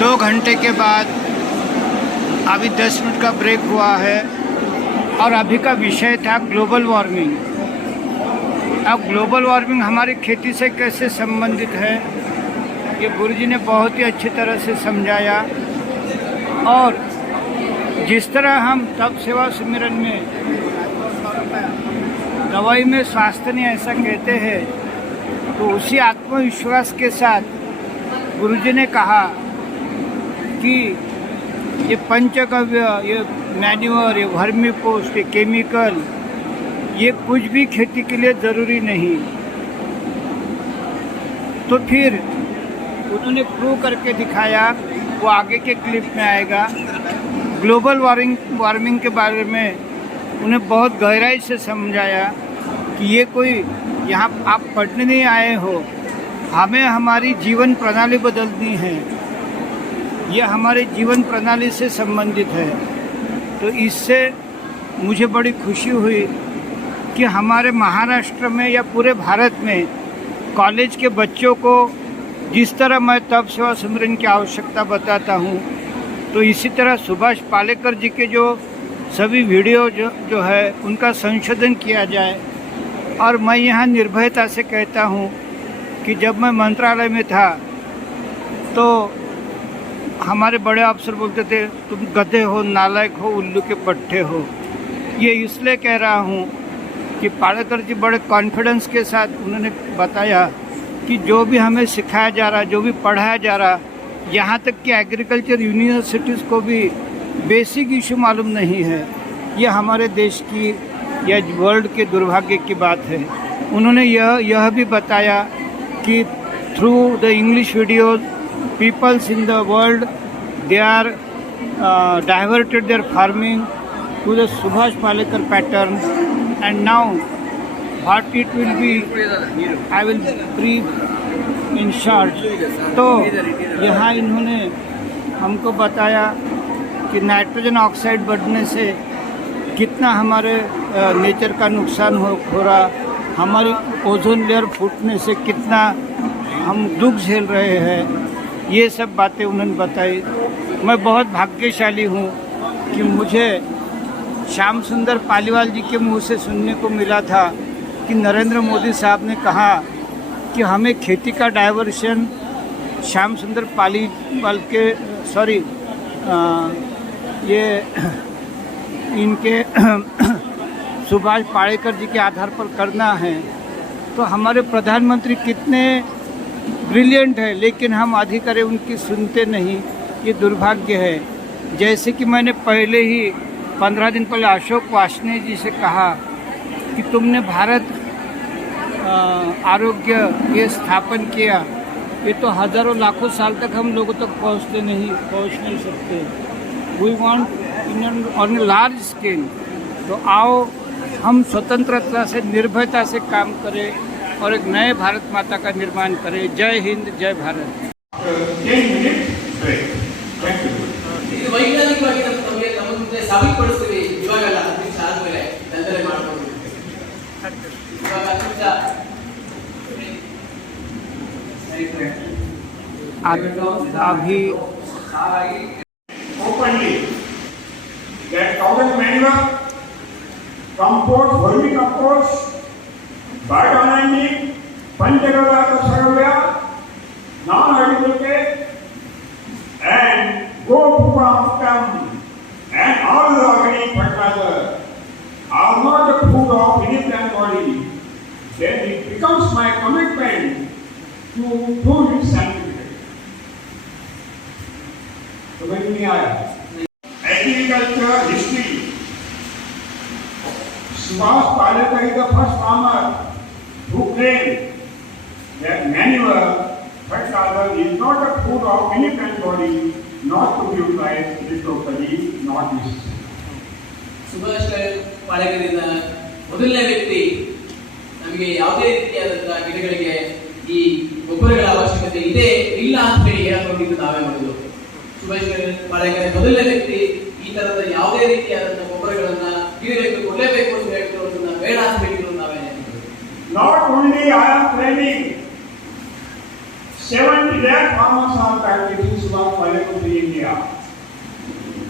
2 घंटे के बाद अभी 10 मिनट का ब्रेक हुआ है और अभी का विषय था ग्लोबल वार्मिंग। अब ग्लोबल वार्मिंग हमारी खेती से कैसे संबंधित है ये गुरुजी ने बहुत ही अच्छी तरह से समझाया। और जिस तरह हम तप सेवा सुमिरन में दवाई में स्वास्थ्य नहीं ऐसा कहते हैं, तो उसी आत्मविश्वास के साथ गुरुजी ने कहा कि ये पंचगव्य, ये मैन्योर, ये वर्मी पोस्ट, ये केमिकल, ये कुछ भी खेती के लिए ज़रूरी नहीं। तो फिर उन्होंने प्रूव करके दिखाया, वो आगे के क्लिप में आएगा। ग्लोबल वार्मिंग के बारे में उन्हें बहुत गहराई से समझाया कि ये कोई यहाँ आप पढ़ने नहीं आए हो, हमें हमारी जीवन प्रणाली बदलनी है, यह हमारे जीवन प्रणाली से संबंधित है। तो इससे मुझे बड़ी खुशी हुई कि हमारे महाराष्ट्र में या पूरे भारत में कॉलेज के बच्चों को जिस तरह मैं तप सेवा सुमिरन की आवश्यकता बताता हूँ, तो इसी तरह सुभाष पालेकर जी के जो सभी वीडियो जो है उनका संशोधन किया जाए। और मैं यहाँ निर्भयता से कहता हूँ कि जब मैं मंत्रालय में था तो हमारे बड़े अफसर बोलते थे तुम गधे हो, नालायक हो, उल्लू के पट्टे हो। ये इसलिए कह रहा हूँ कि पालेकर जी बड़े कॉन्फिडेंस के साथ उन्होंने बताया कि जो भी हमें सिखाया जा रहा, जो भी पढ़ाया जा रहा, यहाँ तक कि एग्रीकल्चर यूनिवर्सिटीज़ को भी बेसिक इशू मालूम नहीं है। ये हमारे देश की या वर्ल्ड के दुर्भाग्य की बात है। उन्होंने यह भी बताया कि through the English video peoples in the world they are diverted their farming to the Subhash Palekar pattern and now what it will be I will brief in short. तो यहाँ इन्होंने हमको बताया कि नाइट्रोजन ऑक्साइड बढ़ने से कितना हमारे नेचर का नुकसान हो रहा, हमारी ओजोन लेयर फूटने से कितना हम दुख झेल रहे हैं, ये सब बातें उन्होंने बताई। मैं बहुत भाग्यशाली हूँ कि मुझे श्याम सुंदर पालीवाल जी के मुँह से सुनने को मिला था कि नरेंद्र मोदी साहब ने कहा कि हमें खेती का डाइवर्शन श्याम सुंदर पालीवाल के ये इनके सुभाष पालेकर जी के आधार पर करना है। तो हमारे प्रधानमंत्री कितने ब्रिलियंट है, लेकिन हम अधिकारी उनकी सुनते नहीं, ये दुर्भाग्य है। जैसे कि मैंने पहले ही 15 दिन पहले अशोक वार्ष्णेय जी से कहा कि तुमने भारत आरोग्य ये स्थापन किया, ये तो हज़ारों लाखों साल तक हम लोगों तक पहुंच नहीं सकते। We want on a large scale. तो आओ हम स्वतंत्रता से, निर्भयता से काम करें और एक नए भारत माता का निर्माण करें। जय हिंद, जय भारत। अभी openly that common manure, compost, vermi compost, biodynamic, panchagavya, non-additives, and go-to-farm and all the organic fertilizer are not the food of any plant body. Then it becomes my commitment to prove it scientifically. समझ में आया? Agriculture history. Subhash Palekar is the first farmer who claimed that manure, fertilizer is not a food of any plant body, not to be utilized locally, not this. Subhash ಪಾಲೇಕರಿಂದ ಮೊದಲನೇ ವ್ಯಕ್ತಿ ನಮಗೆ ಯಾವುದೇ ರೀತಿಯಾದಂತಹ ಗಿಡಗಳಿಗೆ ಈ ಗೊಬ್ಬರಗಳ ಅವಶ್ಯಕತೆ ಇದೆ ಇಲ್ಲ ಅಂತ ಹೇಳಿ ಹೇಳಿಕೊಂಡಿದ್ದು ನಾವೇ ಮಾಡೋದು. ಸುಭಾಷ್ ಪಾಲೇಕರ್ ಮೊದಲನೇ ವ್ಯಕ್ತಿ ಈ ತರದ ಯಾವುದೇ ರೀತಿಯಾದಂತಹ ಗೊಬ್ಬರಗಳನ್ನ ಗಿಡಗಳಿಗೆ ಕೊಡಲೇಬೇಕು ಅಂತ ಹೇಳ್ತಿರೋದನ್ನ ಬೇಡ ಅಂತ ಹೇಳಿದ್ರು ನಾವೇ. Not only I am claiming 70 lakh farmers are practicing Subhash Palayam in India.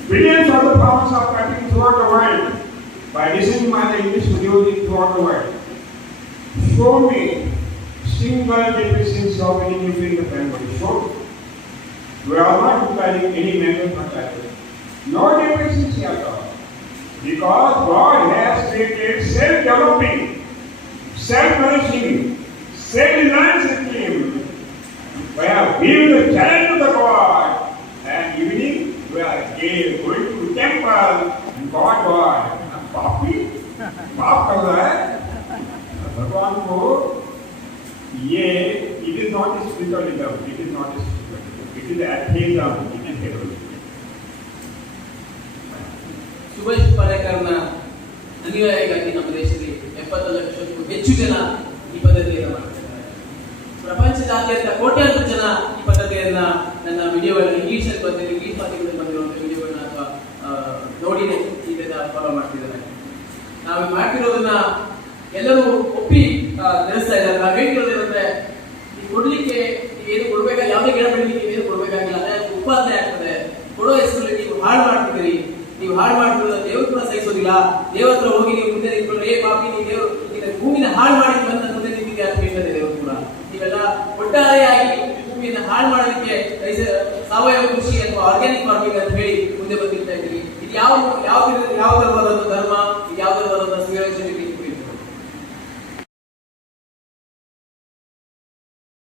Billions of the farmers are practicing throughout the world by listening to the English music throughout the world. Show me single deficiency of any nutrient in the Bengali. Show me. We are not utilizing any mineral fertilizer. No deficiency at all. Because God has created self-developing, self-nourishing, self-reliant system. We have given the challenge to the God, and evening we are going to temple and God, पापी पाप कर रहा है भगवान को ये it is not a spiritualism, it is not a spiritualism, it is atheism, it is heroism. Subhash ಪಾಲೇಕರ್ನ ಅನಿವಾರ್ಯವಾಗಿ ನಮ್ಮ ದೇಶದಲ್ಲಿ 70 ಲಕ್ಷಕ್ಕೂ ಹೆಚ್ಚು ಜನ ಈ ಪದ್ಧತಿಯನ್ನು ಮಾಡ್ತಿದ್ದಾರೆ. ಪ್ರಪಂಚದಾದ್ಯಂತ ಕೋಟ್ಯಾಂತರ ಜನ ಈ ಪದ್ಧತಿಯನ್ನ ನನ್ನ ವಿಡಿಯೋಗಳನ್ನು ಇಂಗ್ಲಿಷ್ ಮಾಧ್ಯಮದಲ್ಲಿ ಬಂದಿರುವಂತಹ ವಿಡಿಯೋಗಳನ್ನ ಅಥವಾ ನೋಡಿ ಇದನ್ನ ಫಾಲೋ ಮಾಡ್ತಿದ್ದಾರೆ. ನಾವು ಮಾಡ್ತಿರೋದನ್ನ ಎಲ್ಲರೂ ಒಪ್ಪಿ ನಡೆಸ್ತಾ ಇದ್ದಾರೆ. ನಾವು ಹೇಳ್ತಿರೋದೇನಂದ್ರೆ ಈ ಕೊಡ್ಲಿಕ್ಕೆ ಏನು ಕೊಡ್ಬೇಕಾಗ ಯಾವುದೇ ಗಿಡ ಬೆಳಿಲಿಕ್ಕೆ ಏನು ಕೊಡ್ಬೇಕಾಗಿಲ್ಲ, ಅದೇ ಉತ್ಪಾದನೆ ಆಗ್ತದೆ. ಕೊಡೋ ಹೆಸರಲ್ಲಿ ನೀವು ಹಾಳು ಮಾಡ್ತಿದ್ದೀರಿ, ನೀವು ಹಾಳು ಮಾಡ್ತಿರೋದ ದೇವರು ಕೂಡ ಸಹಿಸೋದಿಲ್ಲ. ದೇವ್ರ ಹತ್ರ ಹೋಗಿ ನೀವು ಮುಂದೆ ನಿಂತ್ಕೊಂಡು ಏ ಪಾಪಿ ನೀವು ದೇವರು ಭೂಮಿನ ಹಾಳು ಮಾಡಿ ಬಂದ ಮುಂದೆ ನಿಂತಿದೆ ಅಂತ ಹೇಳ್ತಾರೆ ದೇವರು ಕೂಡ. ನೀವೆಲ್ಲ ಒಟ್ಟಾರೆಯಾಗಿ ಭೂಮಿಯನ್ನು ಹಾಳು ಮಾಡೋದಕ್ಕೆ ಸಾವಯವ ಕೃಷಿ ಅಥವಾ ಆರ್ಗ್ಯಾನಿಕ್ ಫಾರ್ಮಿಂಗ್ ಅಂತ ಹೇಳಿ ಮುಂದೆ ಬಂದಿರ್ತಾ ಇದ್ದೀರಿ. ಇದು ಯಾವ ತರವಾದ ಧರ್ಮ